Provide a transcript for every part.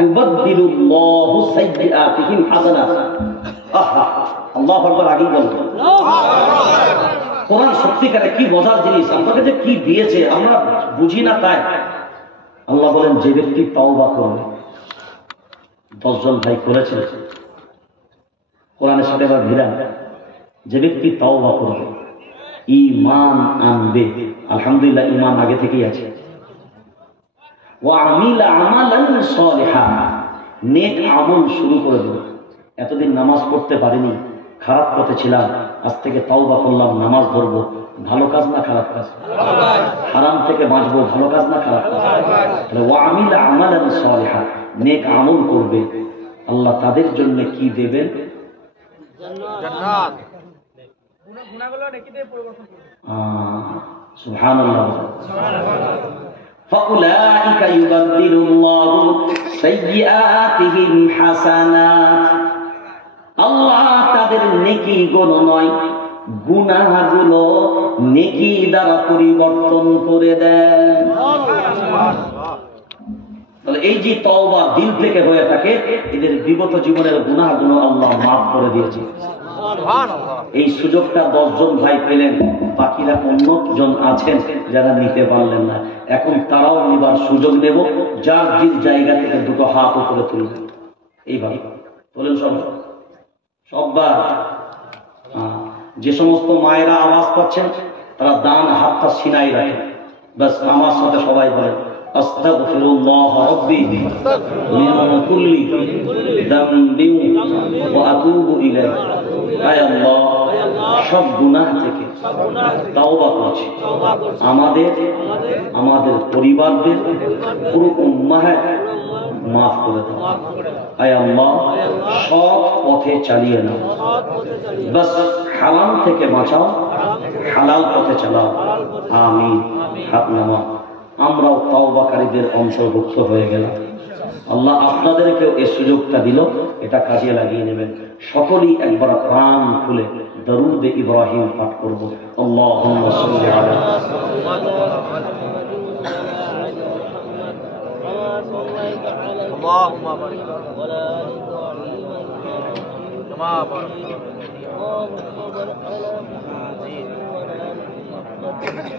ইউবাদদিলুল্লাহু সাইয়্যাতিহিম হাসানাত। আল্লাহু আকবার। আগেই বলবো কোরআন সত্যিকারে কি মজার জিনিস, আপনাকে যে কি দিয়েছে আমরা বুঝি না। তাই আল্লাহ বলেন, যে ব্যক্তি তাওবা করবে, 10 জন ভাই করেছে কোরআনের সাথে আবার ভিড়ান, যে ব্যক্তি তাওবা করবে, ঈমান আনবে, আলহামদুলিল্লাহ ঈমান আগে থেকেই আছে, ওয়া আমিলা আমালান সালিহা, নেক আমল শুরু করে দেবে। এতদিন নামাজ পড়তে পারিনি, খারাপ পথে ছিলাম, আজ থেকে তাওবা করলাম, নামাজ ধরবো, ভালো কাজ না খারাপ কাজ? হারাম থেকে বাঁচবো, ভালো কাজ না খারাপ কাজ? তাহলে ওয়া আমিলা আমালান সালিহা, নেক আমল করবে, আল্লাহ তাদের জন্য কি দেবেন? জান্নাত। গুনাহগুলো নেকি দিয়ে পরিবর্তন করবে। সুবহানাল্লাহ। ফাউলাইকা ইউবাদদিলুল্লাহু সাইয়্যাতিহিম হাসানাত। আল্লাহ তাদের নেকি গুলো নয়, গুনাহগুলো নেকি দ্বারা পরিবর্তন করে দেন। তাহলে এই যে তওবা দিল থেকে হয়ে থাকে, এদের বিগত জীবনের গুনাহগুলো আল্লাহ মাফ করে দিয়েছে। এই সুযোগটা 10 জন ভাই পেলেন, বাকিরা অন্য জন আছেন যারা নিতে পারলেন না। এখন তারাও নিবার সুযোগ নেব, যার যে জায়গা থেকে দুটো হাত উপরে তুলবেন, এইভাবে তোলেন সববার। যে সমস্ত মায়েরা আওয়াজ পাচ্ছেন তারা ডান হাতটা সিনাই রাখেন, বাস আমার সাথে সবাই বলেন, আস্তাগফিরুল্লাহ রাব্বি মিন কুল্লি যামবি ওয়া আতুবু ইলাইহি। আয় আল্লাহ, সব গুনাহ থেকে তাওবা করছি, আমাদের পরিবারদের, পুরো উম্মাহকে মাফ করে দাও। আয় আল্লাহ, সব পথে চালিয়ে নাও, বাস হারাম থেকে বাঁচাও, হালাল পথে চালাও। আমিন। হাত নামা। আমরাও তাওবাকারীদের অন্তর্ভুক্ত হয়ে গেলাম। আল্লাহ আপনাদেরকেও এই সুযোগটা দিল, এটা কাজে লাগিয়ে নেবেন। সকলেই একবার প্রাণ খুলে দরুদ ইব্রাহিম পাঠ করব। আল্লাহুম্মা সাল্লি আলা اللهم بارك ولا كما بارك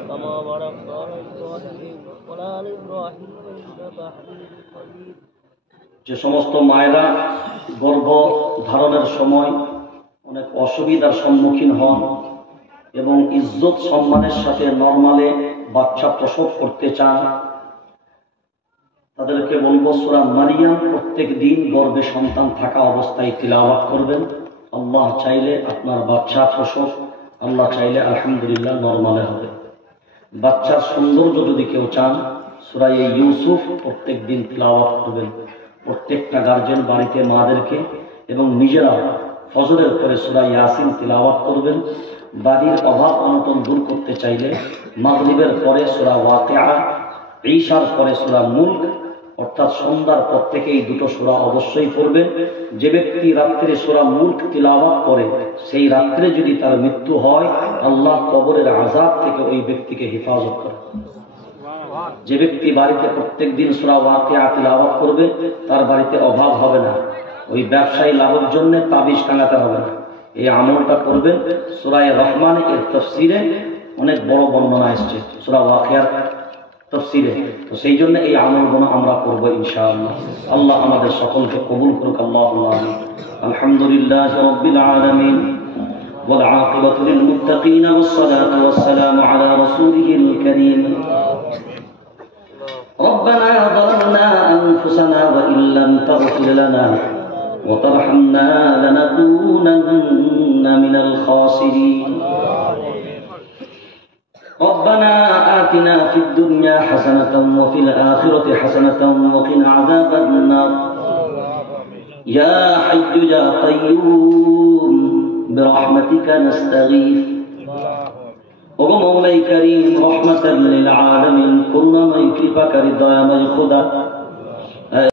كما باركت على إبراهيم وعلى آل إبراهيم إنك حميد مجيد। যে সমস্ত মায়েরা গর্ভ ধারণের সময় অনেক অসুবিধার সম্মুখীন হন এবং ইজ্জত সম্মানের সাথে নরমালে বাচ্চা প্রসব করতে চান, তাদেরকে বলবো সূরা মারিয়াম প্রত্যেক দিন গর্ভে সন্তান থাকা অবস্থায় তিলাওয়াত করবেন। আল্লাহ চাইলে আপনার বাচ্চা প্রসব, আল্লাহ চাইলে আলহামদুলিল্লাহ নরমালে হবে। বাচ্চার সৌন্দর্য যদি কেউ চান, সূরা ইউসুফ প্রত্যেক দিন তিলাওয়াত করবেন। প্রত্যেকটা গার্জেন বাড়িতে মাদেরকে এবং নিজেরাও ফজরের পরে সূরা ইয়াসিন তিলাওয়াত করবেন। বাড়ির অভাব অনটন দূর করতে চাইলে মাগরিবের পরে সূরা ওয়াকিয়া, ঈশার পরে সূরা মুলক, অর্থাৎ সন্ধ্যার পর থেকে এই দুটো সূরা অবশ্যই পড়বেন। যে ব্যক্তি রাত্রে সূরা মুলক তিলাওয়াত করে, সেই রাত্রে যদি তার মৃত্যু হয়, আল্লাহ কবরের আযাব থেকে ওই ব্যক্তিকে হেফাজত করে। যে ব্যক্তি বাড়িতে প্রত্যেক দিন সূরা ওয়াকিয়া তিলাওয়াত করবে, তার বাড়িতে অভাব হবে না। ওই ব্যবসায়ী লাভের জন্য তাবিজ টাঙাতে হবে না। এই আমলটা করবেন। সূরা রহমান এর তাফসীরে অনেক বড় বর্ণনা এসেছে সূরা ওয়াকিয়ার তাফসীরে, তো সেই জন্য এই আমলগুলো আমরা করব ইনশাআল্লাহ। আল্লাহ আমাদের সকলকে কবুল করুক। আল্লাহুম্মা আমিন। আলহামদুলিল্লাহি রাব্বিল আলামিন ওয়াল আকিবাতু লিল মুত্তাকিন ওয়াস সালাতু ওয়াস সালামু আলা রাসূলিহিল কারীম। ربنا ظلمنا أنفسنا وإن لم تغفر لنا وترحمنا لنكونن من الخاسرين. ربنا آتنا في الدنيا حسنة وفي الآخرة حسنة وقنا عذاب النار. يا حي يا قيوم برحمتك نستغيث. ওগো মওলাই করিম, রহমাতাল লিল আলামিন, করুণাময় কৃপাকারী দয়াময় খোদা,